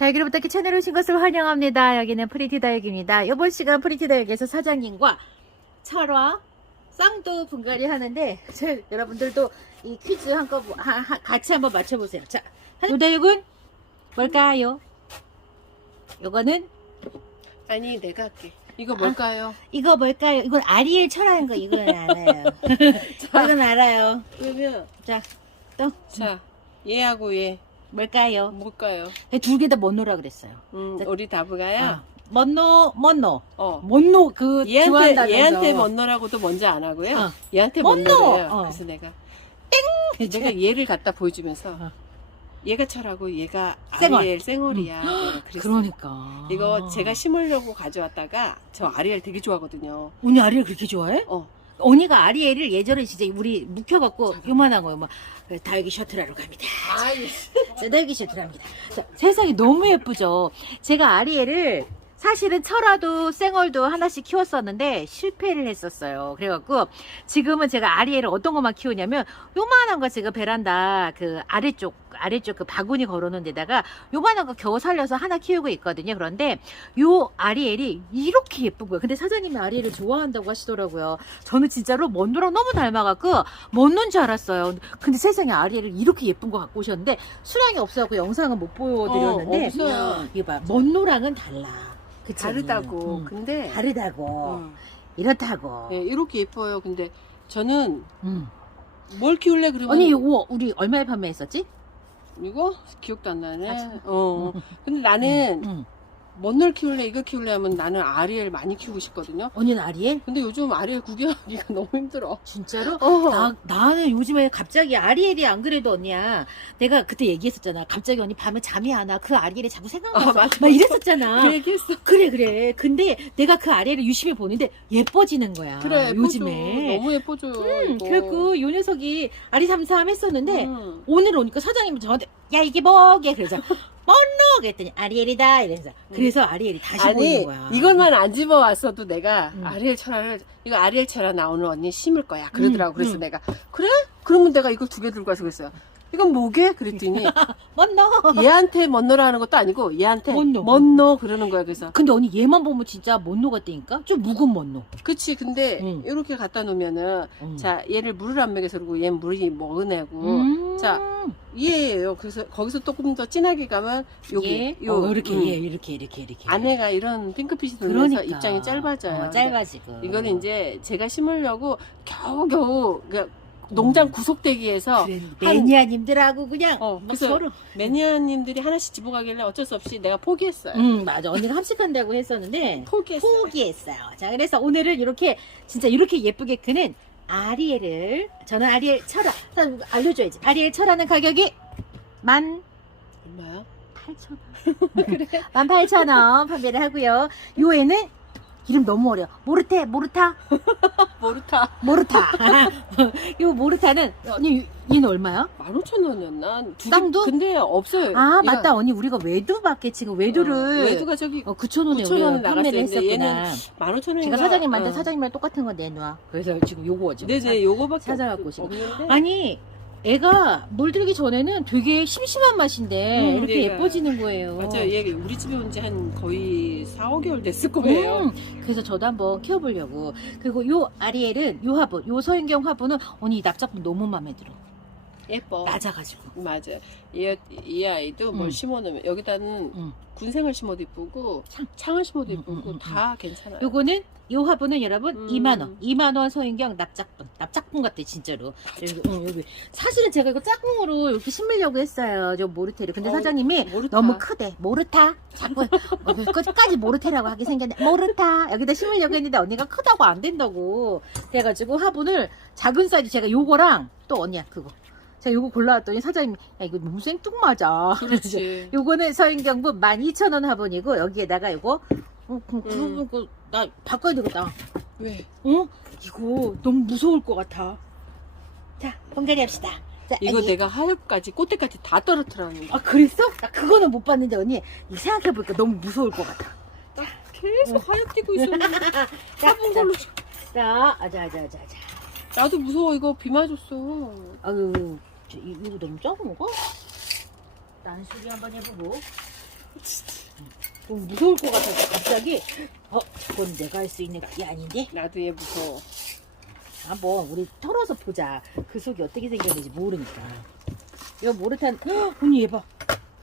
다육이를 부탁해 채널에 오신 것을 환영합니다. 여기는 프리티 다육입니다. 이번 시간 프리티 다육에서 사장님과 철화, 쌍도 분갈이 하는데 저, 여러분들도 이 퀴즈 한거 하- 하- 같이 한번 맞춰보세요. 자, 요 다육은 뭘까요? 요거는 아니 내가 할게. 이거 뭘까요? 이거 뭘까요? 이건 아리엘 철화인 거 이건 알아요. 이건 알아요. 그러면 자, 또 자 얘하고 얘 뭘까요? 뭘까요? 두개다 먼노라 그랬어요. 음, 자, 우리 다브가요. 아, 먼노, 먼노. 어. 먼노 그 얘한테 좋아한다면서. 얘한테 먼너라고도 먼저 안 하고요. 어. 얘한테 먼너! 먼너래요. 어. 그래서 내가 땡. 내가 얘를 갖다 보여주면서 어. 얘가 철하고 얘가 쌩얼. 아리엘 쌩얼이야. 네, 그랬어요. 그러니까. 이거 제가 심으려고 가져왔다가 저 아리엘 되게 좋아하거든요. 언니 아리엘 그렇게 좋아해? 어. 언니가 아리엘을 예전에 진짜 우리 묵혀갖고 요만한 거요. 막 다육이 셔틀하러 갑니다. 아이. 자, 다육이 셔틀합니다. 자, 세상이 너무 예쁘죠. 제가 아리엘을 사실은 철화도 쌩얼도 하나씩 키웠었는데 실패를 했었어요. 그래갖고 지금은 제가 아리엘을 어떤 것만 키우냐면 요만한 거 제가 베란다 그 아래쪽 아래쪽 그 바구니 걸어놓은 데다가 요만한 거 겨우 살려서 하나 키우고 있거든요. 그런데 요 아리엘이 이렇게 예쁜 거예요. 근데 사장님이 아리엘을 좋아한다고 하시더라고요. 저는 진짜로 먼노랑 너무 닮아갖고 먼노인 줄 알았어요. 근데 세상에 아리엘을 이렇게 예쁜 거 갖고 오셨는데 수량이 없어갖고 영상은 못 보여드렸는데 어. 이거 봐 먼노랑은 달라. 그치? 다르다고. 음, 근데 다르다고. 어. 이렇다고. 예, 이렇게 예뻐요. 근데 저는 음. 뭘 키울래 그러면 언니 이거 우리 얼마에 판매했었지? 이거 기억도 안 나네. 어. 근데 나는 음. 뭔널 키울래 이거 키울래 하면 나는 아리엘 많이 키우고 싶거든요. 언니는 아리엘? 근데 요즘 아리엘 구경하기가 너무 힘들어. 진짜로? 어. 나, 나는 요즘에 갑자기 아리엘이 안 그래도 언니야. 내가 그때 얘기했었잖아. 갑자기 언니 밤에 잠이 안 와. 그 아리엘이 자꾸 생각났어. 어, 맞아. 막 이랬었잖아. 그 얘기했어. 그래 그래. 근데 내가 그 아리엘을 유심히 보는데 예뻐지는 거야. 그래 예뻐져. 요즘에. 너무 예뻐져. 음, 이거. 그래갖고 요 녀석이 아리삼삼 했었는데 음. 오늘 오니까 사장님이 저한테 야 이게 뭐게 그래서 뭔노 그랬더니 아리엘이다 이래서 그래서 아리엘이 다시 아니 보이는 거야. 이것만 안 집어왔어도 내가 음. 아리엘 철화를 이거 아리엘 철화 나오는 언니 심을 거야 그러더라고 음, 그래서 음. 내가 그래? 그러면 내가 이걸 두 개 들고 와서 그랬어요 이건 뭐게? 그랬더니 뭔노. 얘한테 먼너라 하는 것도 아니고 얘한테 먼너. 먼너 그러는 거야 그래서 근데 언니 얘만 보면 진짜 뭔노 같다니까? 좀 묵은 뭔노. 그치 근데 음. 이렇게 갖다 놓으면은 음. 자 얘를 물을 안 먹여서 그러고 얘는 물이 먹어내고 음. 자, 얘예요 그래서 거기서 조금 더 진하게 가면 여기 얘? 요 어, 이렇게 음. 얘 이렇게 이렇게 이렇게. 안에가 이런 핑크빛이 돌면서 그러니까 입장이 짧아져요 어, 짧아지고. 이거는 이제 제가 심으려고 겨우겨우 그러니까 농장 음. 구석대기에서 그래, 한- 매니아님들하고 그냥 어, 막 그래서 서로. 매니아님들이 하나씩 집어가길래 어쩔 수 없이 내가 포기했어요. 음 맞아 언니가 합식한다고 했었는데 포기했어요. 포기했어요. 자, 그래서 오늘은 이렇게 진짜 이렇게 예쁘게 크는 아리엘을 저는 아리엘 철화 자, 알려줘야지. 아리엘 철화는 가격이 만 얼마야? 8천 원. 만 8천 원 판매를 하고요. 요 애는 이름 너무 어려. 모르테 모르타 모르타 모르타. 요 모르타는 언니 얘는 얼마야? 15,000원이었나? 두 개- 쌍두? 근데 없어요. 아 얘가- 맞다 언니 우리가 외두밖에 지금 외두를 어, 외두가 저기 어, 9천 원에 9,000 원에 우리가 판매를 나갔어요. 근데 했었구나. 15,000원인가? 제가 사장님한테 어. 사장님이랑 똑같은 거 내놔. 그래서 지금 요거 지금 네네 요거밖에 찾아갖고 없- 오신 거. 없는데 아니 애가 물들기 전에는 되게 심심한 맛인데 음, 이렇게 얘가. 예뻐지는 거예요. 맞아요. 얘 우리 집에 온 지 한 거의 4, 5개월 됐을 거예요. 음, 그래서 저도 한번 키워보려고. 그리고 요 아리엘은 요 화분, 요 서인경 화분은 언니 이 납작분 너무 마음에 들어. 예뻐. 낮아가지고. 맞아요. 얘, 이 아이도 뭘 음. 심어놓으면 여기다는 음. 군생을 심어도 이쁘고 창 을 심어도 음, 이쁘고 음, 음, 다 괜찮아요. 요거는 요 화분은 여러분 음. 2만 원. 2만 원 서인경 납작분. 납작분 같아 진짜로. 여기, 어, 여기. 사실은 제가 이거 짝꿍으로 이렇게 심으려고 했어요. 저 모르테를. 근데 어, 사장님이 모르타. 너무 크대. 모르타. 자꾸 어, 끝까지 모르테라고 하게 생겼네. 모르타. 여기다 심으려고 했는데 언니가 크다고 안 된다고. 그래가지고 화분을 작은 사이즈 제가 요거랑 또 언니야 그거. 제가 요거 골라왔더니 사장님이 야 이거 너무 생뚱맞아. 그렇지. 요거는 서인경분 12,000원 화분이고 여기에다가 요거 어, 그, 음. 그, 그, 나 바꿔야 되겠다. 왜? 어? 이거 너무 무서울 것 같아. 자, 번갈이 합시다. 자, 이거 언니. 내가 하엽까지 꽃대까지 다 떨어뜨렸는데 아 그랬어? 나 그거는 못 봤는데 언니 이거 생각해보니까 너무 무서울 것 같아. 계속 하엽 뛰고 있었는데 자, 화분 걸로 자, 아자, 아자, 아자, 아자. 나도 무서워 이거 비 맞았어 아유, 저, 이- 이거 너무 작은 거? 딴소리 한번 해보고. 좀 무서울 것 같아서 갑자기 어 저건 내가 할 수 있는 그게 아닌데 나도 얘 무서워. 한번 우리 털어서 보자 그 속이 어떻게 생겼는지 모르니까 이거 모르탄 헉, 언니 얘봐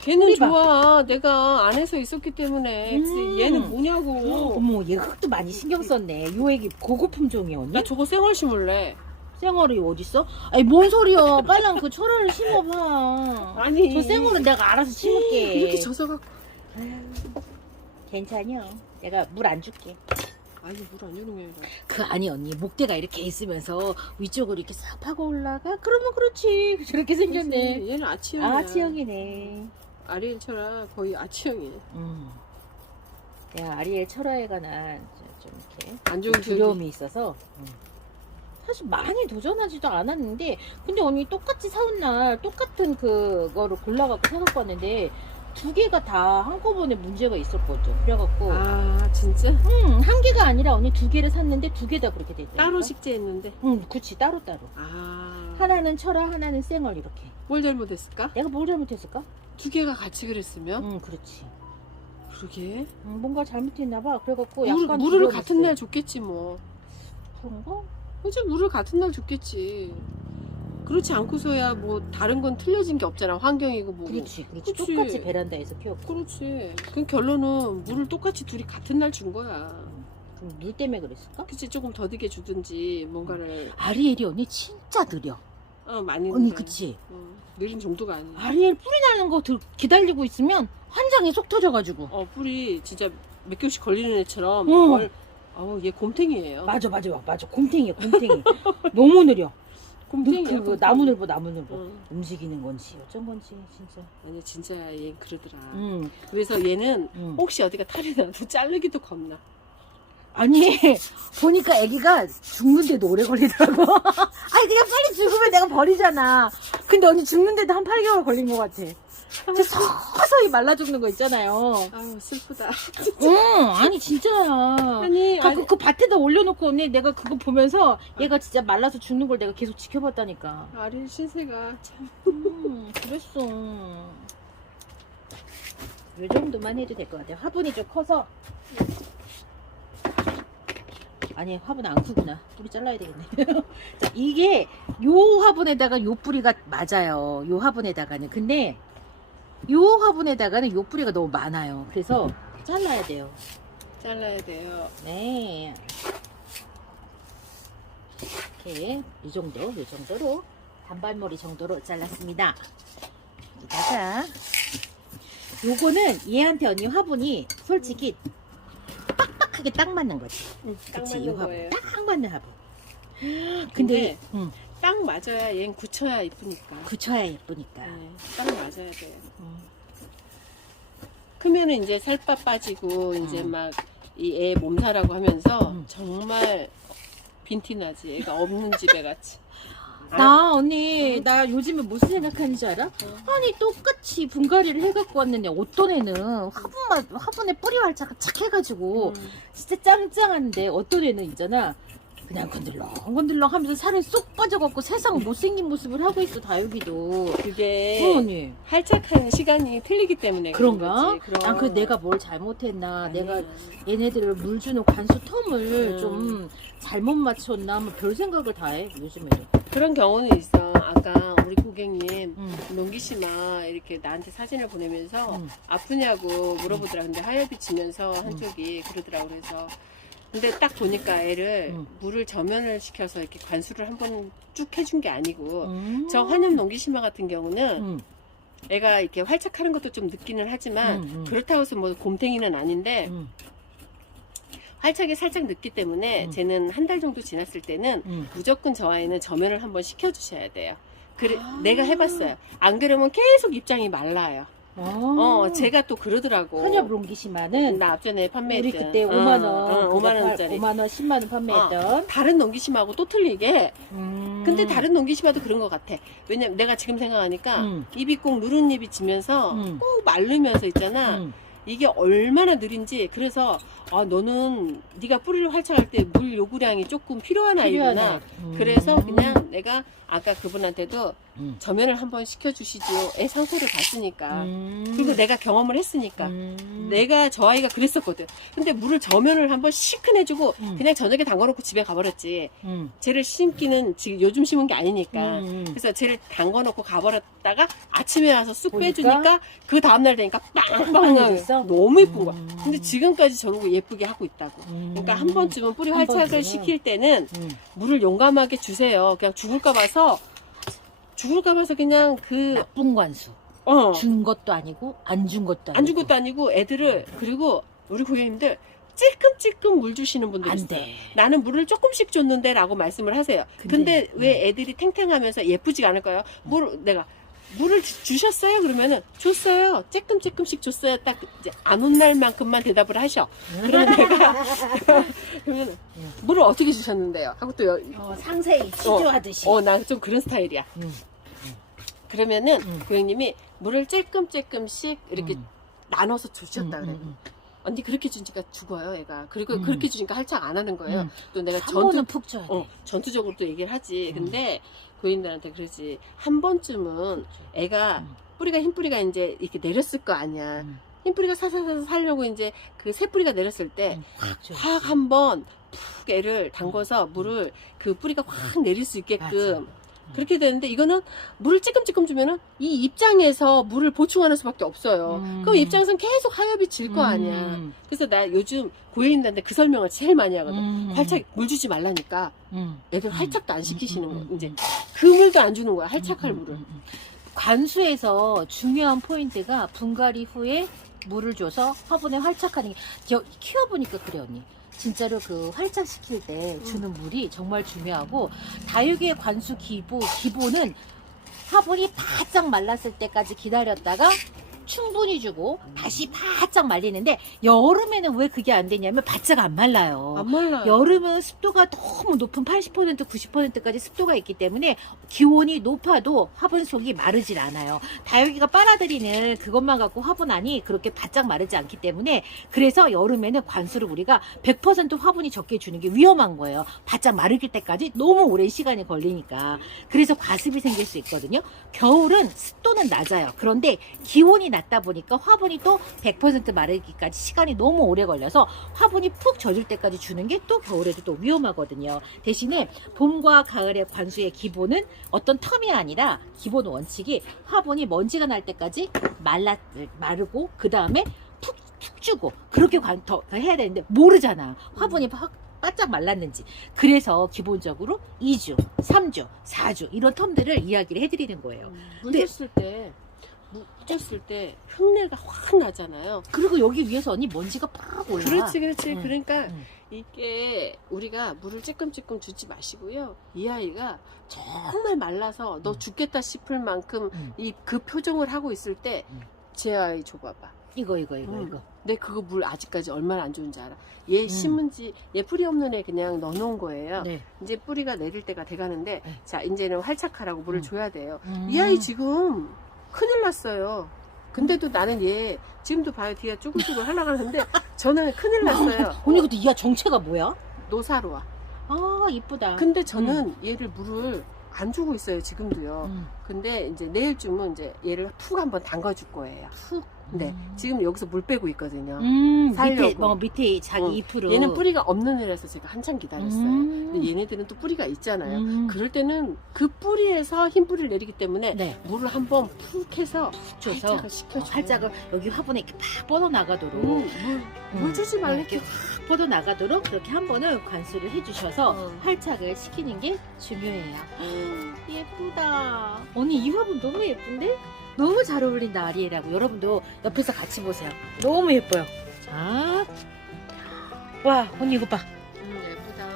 걔는 뿌리 봐. 좋아. 내가 안에서 있었기 때문에. 음. 얘는 뭐냐고. 어머 얘 흙도 많이 신경 썼네 요 애기 고급 품종이야 언니 나 저거 생얼 심을래. 쌩얼이 어딨어? 아니 뭔 소리야 빨랑 그 철화를 심어봐 아니. 저 쌩얼은 내가 알아서 심을게 이렇게 젖어갖고. 괜찮여 내가 물 안 줄게 아니, 물안 주는 게 아니라. 그 아니 언니 목대가 이렇게 있으면서 위쪽으로 이렇게 싹 파고 올라가 그러면 그렇지 저렇게 생겼네? 얘는 아치형이야. 아 치형이네 아리엘처럼 거의 아치형이네. 음. 내가 아리엘 철화에 관한 저- 좀 이렇게 안 좋은 기억이. 두려움이 있어서 음. 사실 많이 도전하지도 않았는데 근데 언니 똑같이 사온 날 똑같은 그거를 골라갖고 사갖고 왔는데 두 개가 다 한꺼번에 문제가 있었거든 그래갖고 아, 진짜? 음, 한 개가 아니라 언니 두 개를 샀는데 두 개 다 그렇게 됐다 따로 식재했는데. 응 그치 따로 따로 아. 하나는 철화 하나는 쌩얼 이렇게 뭘 잘못했을까? 내가 뭘 잘못했을까? 두 개가 같이 그랬으면? 응 그렇지 그러게. 응, 뭔가 잘못했나봐 그래갖고 물, 약간 물을. 같은 날 줬겠지 뭐. 그런가? 그치 물을 같은 날 줬겠지. 그렇지 않고서야 뭐 다른 건 틀려진 게 없잖아. 환경이고 뭐고. 그렇지 그렇지 그치. 똑같이 베란다에서 키웠고 그렇지. 그 결론은 물을 똑같이 둘이 같은 날 준 거야. 그럼 물 때문에 그랬을까? 그치 조금 더디게 주든지 뭔가를 아리엘이 언니 진짜 느려 어 많이 언니. 그치? 어, 느린 정도가 아니야. 아리엘 뿌리 나는 거 들- 기다리고 있으면 한 장에 속 터져가지고 어 뿌리 진짜 몇 개월씩 걸리는 애처럼. 응. 뭘- 어우 얘 곰탱이에요. 맞아 맞아 맞아 곰탱이야 곰탱이 너무 느려 곰탱이야. 그, 그 곰탱이. 나무늘보 나무늘보 어. 움직이는 건지 어쩐 건지 진짜 아니 진짜 얘 그러더라. 응, 그래서 얘는 응. 혹시 어디가 탈이 나도 자르기도 겁나. 아니 보니까 아기가 죽는데도 오래 걸리더라고 아니 그냥 빨리 죽으면 내가 버리잖아 근데 언니 죽는데도 한 8개월 걸린 것 같아 진짜 서서히 말라 죽는 거 있잖아요. 아우 슬프다. 응 아니 진짜야. 아니 그, 아니. 그, 그 밭에다 올려놓고 언니 내가 그거 보면서 얘가 진짜 말라서 죽는 걸 내가 계속 지켜봤다니까. 아리 신세가 참. 음 그랬어. 이 정도만 해도 될 것 같아 요. 화분이 좀 커서. 아니 화분 안 크구나. 뿌리 잘라야 되겠네. 자 이게 요 화분에다가 요 뿌리가 맞아요. 요 화분에다가는. 근데 요 화분에다가는 요 뿌리가 너무 많아요 그래서 잘라야 돼요 잘라야 돼요. 네. 이렇게 이 정도, 이 정도로 단발머리 정도로 잘랐습니다. 여기다가 요거는 얘한테 언니 화분이 솔직히 빡빡하게 딱 맞는 거지. 응, 딱 그치, 이 맞는 화분. 거예요. 딱 맞는 화분. 근데, 근데 응, 딱 맞아야 얘는 굳혀야 이쁘니까. 굳혀야 예쁘니까. 네, 딱 맞아야 돼요. 음. 크면은 이제 살빠 빠지고 이제 음. 막이 애 몸살하고 하면서 음. 정말 빈티 나지. 애가 없는 집에 같이. 나 언니 나 요즘에 무슨 생각하는 줄 알아? 아니 똑같이 분갈이를 해갖고 왔는데 어떤 애는 화분만 화분에 뿌리 활자가 착 해가지고 음. 진짜 짱짱한데 어떤 애는 있잖아 그냥 건들렁 건들렁 하면서 살은 쏙 빠져갖고 세상 못생긴 모습을 하고 있어 다육이도 그게 어, 언니 활착하는 시간이 틀리기 때문에 그런가? 그런 거지. 난그 내가 뭘 잘못했나 아니야. 내가 얘네들을 물 주는 관수 텀을 음. 좀 잘못 맞췄나 뭐 별 생각을 다해 요즘에도 그런 경우는 있어. 아까 우리 고객님 음. 농기씨마 이렇게 나한테 사진을 보내면서 음. 아프냐고 물어보더라. 근데 하엽이 지면서 한쪽이 그러더라고. 그래서 근데 딱 보니까 애를 음. 물을 저면을 시켜서 이렇게 관수를 한 번 쭉 해준 게 아니고 음. 저 환엽 농기심화 같은 경우는 음. 애가 이렇게 활착하는 것도 좀 늦기는 하지만 음, 음. 그렇다고 해서 뭐 곰탱이는 아닌데 음. 활착이 살짝 늦기 때문에 음. 쟤는 한 달 정도 지났을 때는 음. 무조건 저 아이는 저면을 한번 시켜주셔야 돼요. 그래, 아. 내가 해봤어요. 안 그러면 계속 입장이 말라요. 어, 어, 제가 또 그러더라고. 한엽 롱기시마는 나 앞전에 판매했던. 우리 그때 어, 5만 원, 어, 5만 원짜리. 5만 원, 10만 원 판매했던. 다른 농기심하고 또 틀리게. 음. 근데 다른 농기심화도 그런 것 같아. 왜냐면 내가 지금 생각하니까 음. 입이 꼭 누른잎이 지면서 음. 꼭 마르면서 있잖아. 음. 이게 얼마나 느린지 그래서 아 너는 네가 뿌리를 활착할 때 물 요구량이 조금 필요한 아이구나. 필요하네. 음. 그래서 그냥 내가 아까 그분한테도 음. 점연을 한번 시켜주시지요. 애 상태를 봤으니까. 음. 그리고 내가 경험을 했으니까. 음. 내가 저 아이가 그랬었거든. 근데 물을 저면을 한번 시큰해주고 음. 그냥 저녁에 담궈놓고 집에 가버렸지. 음. 쟤를 심기는 지금 요즘 심은 게 아니니까. 음. 그래서 쟤를 담궈놓고 가버렸다가 아침에 와서 쑥 보니까? 빼주니까 그 다음날 되니까 빵빵하게 빵빵해졌어? 너무 예쁜 거야. 음. 근데 지금까지 저러고 예쁘게 하고 있다고. 음. 그러니까 한 번쯤은 뿌리 한 활착을 번쯤은. 시킬 때는 음. 물을 용감하게 주세요. 그냥 죽을까 봐서 죽을까 봐서 그냥 그 나쁜 관수. 어. 준 것도 아니고 안 준 것도 아니고. 안 준 것도 아니고 애들을 그리고 우리 고객님들 찔끔찔끔 물 주시는 분들 안 있어요. 돼. 나는 물을 조금씩 줬는데 라고 말씀을 하세요. 근데, 근데, 왜 애들이 탱탱하면서 예쁘지가 않을까요? 물 내가 물을 주, 셨어요 그러면은 줬어요. 찔끔찔끔씩 줬어요. 딱 이제 안 온 날만큼만 대답을 하셔. 그러면 내가 그러면 음. 물을 어떻게 주셨는데요? 하고 또 여, 어, 상세히 치료하듯이. 어, 나 좀 그런 스타일이야. 음. 그러면은 음. 고객님이 물을 찔끔찔끔씩 이렇게 음. 나눠서 주셨다 음, 그래. 음, 언니 그렇게 주니까 죽어요, 애가. 그리고 음. 그렇게 주니까 할착 안 하는 거예요. 음. 또 내가 한 전투 푹 줘야 돼. 어, 전투적으로 또 얘기를 하지. 음. 근데 고객님들한테 그러지. 한 번쯤은 애가 음. 뿌리가 흰 뿌리가 이제 이렇게 내렸을 거 아니야. 음. 흰 뿌리가 사사사 살려고 이제 그 새 뿌리가 내렸을 때. 확 한번 푹 애를 담궈서 물을 그 뿌리가 확 내릴 수 있게끔 맞아. 그렇게 되는데 이거는 물을 찔끔찔끔 주면은 이 입장에서 물을 보충하는 수밖에 없어요. 음. 그럼 입장에서는 계속 하엽이 질 거 아니야. 음. 그래서 나 요즘 고객님들한테 그 설명을 제일 많이 하거든. 음. 활착 물 주지 말라니까 음. 애들 음. 활착도 안 시키시는 음, 거야. 음, 이제 음. 그 물도 안 주는 거야. 활착할 음, 음, 물을. 음. 관수에서 중요한 포인트가 분갈이 후에 물을 줘서 화분에 활착하는 게 저- 키워보니까 그래 언니 진짜로 그 활착시킬 때 음. 주는 물이 정말 중요하고 다육이의 관수 기보, 기본은 화분이 바짝 말랐을 때까지 기다렸다가 충분히 주고 다시 바짝 말리는데 여름에는 왜 그게 안 되냐면 바짝 안 말라요. 안 말라요. 여름은 습도가 너무 높은 80% 90%까지 습도가 있기 때문에 기온이 높아도 화분 속이 마르질 않아요. 다육이가 빨아들이는 그것만 갖고 화분안이 그렇게 바짝 마르지 않기 때문에 그래서 여름에는 관수를 우리가 100% 화분이 적게 주는 게 위험한 거예요. 바짝 마르길 때까지 너무 오랜 시간이 걸리니까. 그래서 과습이 생길 수 있거든요. 겨울은 습도는 낮아요. 그런데 기온이 낮다 보니까 화분이 또 100% 마르기까지 시간이 너무 오래 걸려서 화분이 푹 젖을 때까지 주는 게 또 겨울에도 또 위험하거든요. 대신에 봄과 가을의 관수의 기본은 어떤 텀이 아니라 기본 원칙이 화분이 먼지가 날 때까지 말라 마르고 그 다음에 푹, 푹 주고 그렇게 관, 더, 더 해야 되는데 모르잖아. 화분이 확 바짝 말랐는지. 그래서 기본적으로 2주, 3주, 4주 이런 텀들을 이야기를 해드리는 거예요. 음, 물 네. 줬을 때, 물 줬을 때 흙내가 확 나잖아요. 그리고 여기 위에서 언니 먼지가 팍 올라. 그렇지, 그렇지. 응. 그러니까 응. 이게 우리가 물을 찔끔찔끔 주지 마시고요. 이 아이가 정말 말라서 너 음. 죽겠다 싶을 만큼 음. 이그 표정을 하고 있을 때 음. 제 아이 줘봐봐. 이거 이거 이거 음. 이거. 내 그거 물 아직까지 얼마나 안 좋은지 알아. 얘 심은 지, 얘 뿌리 없는 애 그냥 넣어놓은 거예요. 네. 이제 뿌리가 내릴 때가 돼가는데, 네. 자, 이제는 활착하라고 물을 음. 줘야 돼요. 음. 이 아이 지금 큰일 났어요. 근데도 나는 얘, 지금도 봐요. 뒤에 쭈글쭈글 하려고 하는데, 저는 큰일 났어요. 언니 근데 이 정체가 뭐야? 노사로 와. 아 이쁘다. 근데 저는 얘를 물을 안 주고 있어요. 지금도요. 음. 근데 이제 내일쯤은 이제 얘를 푹 한번 담가줄 거예요. 푹. 네. 음. 지금 여기서 물 빼고 있거든요. 음, 밑에 살려고. 뭐 밑에 자기 응. 잎으로. 얘는 뿌리가 없는 애라서 제가 한참 기다렸어요. 음. 근데 얘네들은 또 뿌리가 있잖아요. 음. 그럴 때는 그 뿌리에서 흰 뿌리를 내리기 때문에 네. 물을 한번 푹 해서 푹 줘서 시켜줘요. 활짝을 여기 화분에 이렇게 팍 뻗어 나가도록 음, 물, 음. 물 주지 말래. 이렇게 확 뻗어 나가도록 그렇게 한 번은 관수를 해주셔서 어. 활착을 시키는 게 중요해요. 음. 예쁘다. 언니 이 화분 너무 예쁜데? 너무 잘 어울린다 아리에라고 여러분도 옆에서 같이 보세요. 너무 예뻐요. 자, 와 언니 이거 봐. 음, 예쁘다.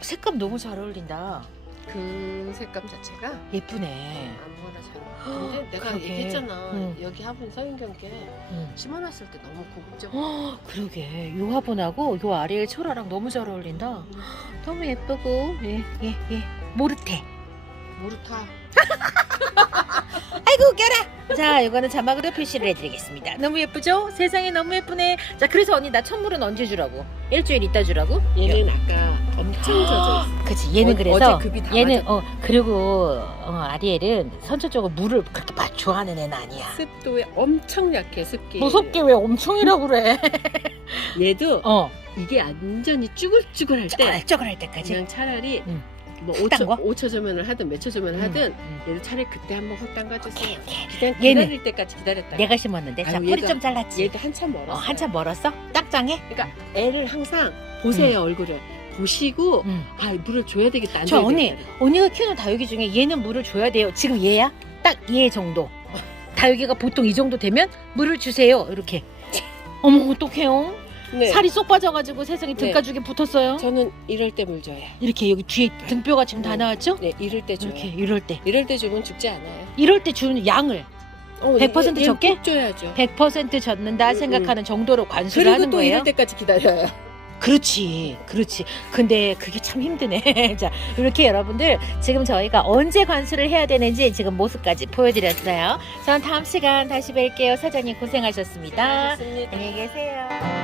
색감 너무 잘 어울린다. 그 색감 자체가 예쁘네. 아무거나 잘. 근데 내가 그러게. 얘기했잖아. 응. 여기 화분 서윤경께 응. 심어놨을 때 너무 고급져. 헉, 그러게 요 화분하고 요 아리엘 초라랑 너무 잘 어울린다. 너무 예쁘고 예예 예, 예. 모르테. 모르타. 자, 이거는 자막으로 표시를 해드리겠습니다. 너무 예쁘죠? 세상에 너무 예쁘네. 자, 그래서 언니 나 천물은 언제 주라고? 일주일 있다 주라고? 얘는 아까 엄청 젖어 있어. 그치 얘는 어- 그래서 어제 급이 다 얘는 맞아. 어 그리고 어, 아리엘은 선천적으로 물을 그렇게 막 좋아하는 애는 아니야. 습도에 엄청 약해 습기. 무섭게 왜 엄청이라고 그래? 얘도 어 이게 완전히 쭈글쭈글할 때 쩌글쩌글할 때까지. 그냥 차라리 응. 뭐흙 담궈? 5초, 5초 조면을 하든 몇 초 조면을 음, 하든 음. 얘도 차라리 그때 한번 헛 오케이 담가주세요. 오케이. 그냥 얘는 기다릴 때까지 기다렸다. 내가 심었는데 자 아유, 뿌리 얘가- 좀 잘랐지. 얘도 한참 멀었어. 어, 한참 멀었어? 딱장해? 그러니까 애를 항상 보세요 얼굴을 보시고 응. 아 물을 줘야 되겠다. 안 저 줘야 언니 되겠다. 언니가 키우는 다육이 중에 얘는 물을 줘야 돼요. 지금 얘야? 딱 얘 정도. 다육이가 보통 이 정도 되면 물을 주세요. 이렇게. 어머 어떡해요? 네. 살이 쏙 빠져가지고 세상에 네. 등가죽에 붙었어요. 저는 이럴 때 물 줘요. 이렇게 여기 뒤에 등뼈가 지금 다 네. 나왔죠? 네, 이럴 때 줘요. 이렇게 이럴 때 이럴 때 주면 죽지 않아요. 이럴 때 주는 양을 어, 100% 얘- 얘는 적게? 꼭 줘야죠. 100% 젓는다 음, 생각하는 정도로 관수를 그리고 하는 또 거예요. 이럴 때까지 기다려요. 그렇지, 그렇지. 근데 그게 참 힘드네. 자, 이렇게 여러분들 지금 저희가 언제 관수를 해야 되는지 지금 모습까지 보여드렸어요. 전 다음 시간 다시 뵐게요. 사장님 고생하셨습니다. 안녕히 계세요.